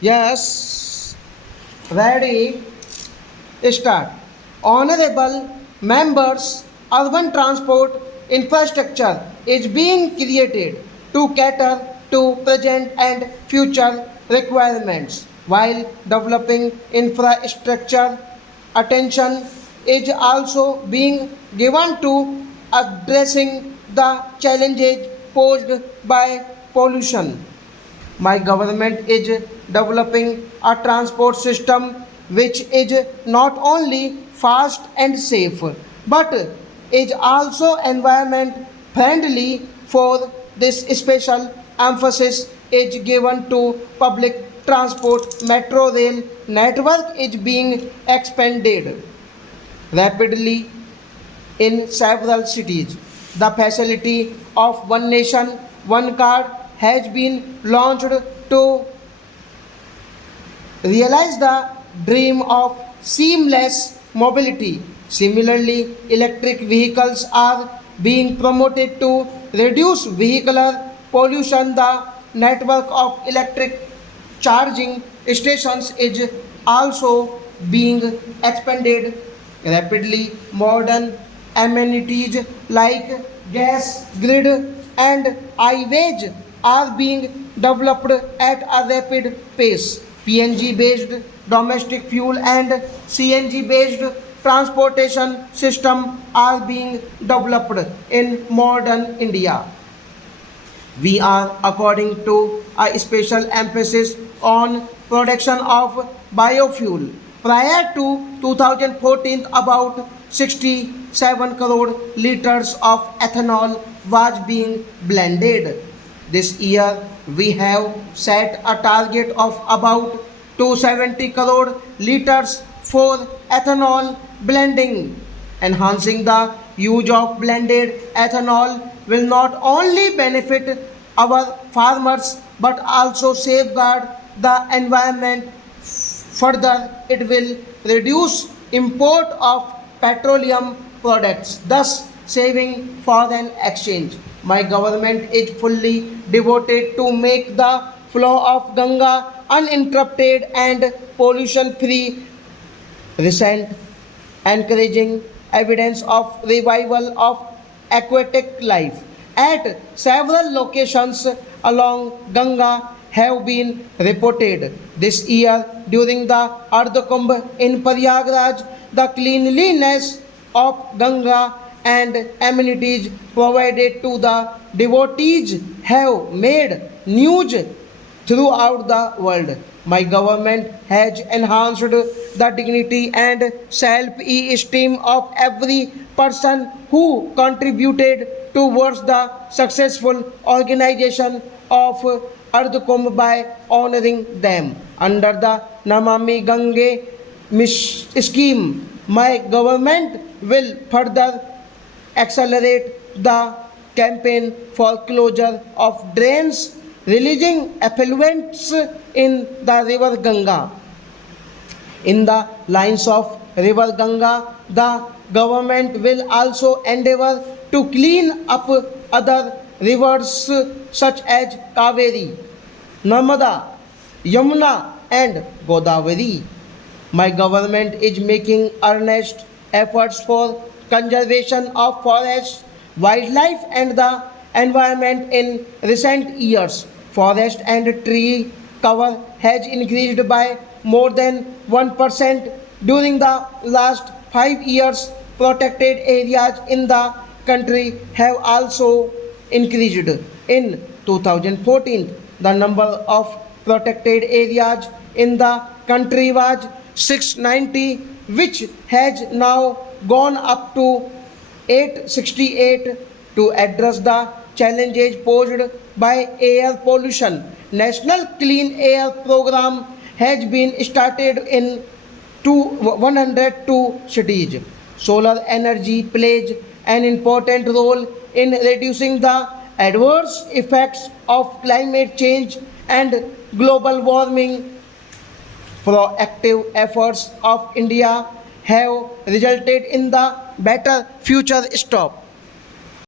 Yes, ready, start. Honorable members, urban transport infrastructure is being created to cater to present and future requirements while developing infrastructure. Attention is also being given to addressing the challenges posed by pollution. My government is developing a transport system which is not only fast and safe but is also environment friendly. For this special emphasis is given to public transport. Metro rail network is being expanded rapidly in several cities. The facility of One Nation, One Card has been launched to realize the dream of seamless mobility. Similarly, electric vehicles are being promoted to reduce vehicular pollution. The network of electric charging stations is also being expanded rapidly. Modern amenities like gas grid and highways are being developed at a rapid pace. PNG based domestic fuel and CNG based transportation system are being developed in modern India. We are according to a special emphasis on production of biofuel. Prior to 2014, about 67 crore liters of ethanol was being blended. This year we have set a target of about 270 crore liters for ethanol blending. Enhancing the use of blended ethanol will not only benefit our farmers but also safeguard the environment. Further, it will reduce import of petroleum products, thus saving foreign exchange. My government is fully devoted to make the flow of Ganga uninterrupted and pollution free. Recent encouraging evidence of revival of aquatic life at several locations along Ganga have been reported. This year during the Ardha Kumbh in Prayagraj, the cleanliness of Ganga and amenities provided to the devotees have made news throughout the world. My government has enhanced the dignity and self-esteem of every person who contributed towards the successful organization of Ardha Kumbh by honoring them. Under the Namami Gange scheme, my government will further accelerate the campaign for closure of drains releasing effluents in the river Ganga. In the lines of river Ganga, the government will also endeavor to clean up other rivers such as Kaveri, Narmada, Yamuna and Godavari. My government is making earnest efforts for conservation of forests, wildlife and the environment. In recent years, forest and tree cover has increased by more than 1% during the last 5 years. Protected areas in the country have also increased. In 2014, the number of protected areas in the country was 690, which has now gone up to 868. To address the challenges posed by air pollution, National Clean Air Program has been started in 102 cities. Solar energy plays an important role in reducing the adverse effects of climate change and global warming. Proactive efforts of India have resulted in the better future. Stop.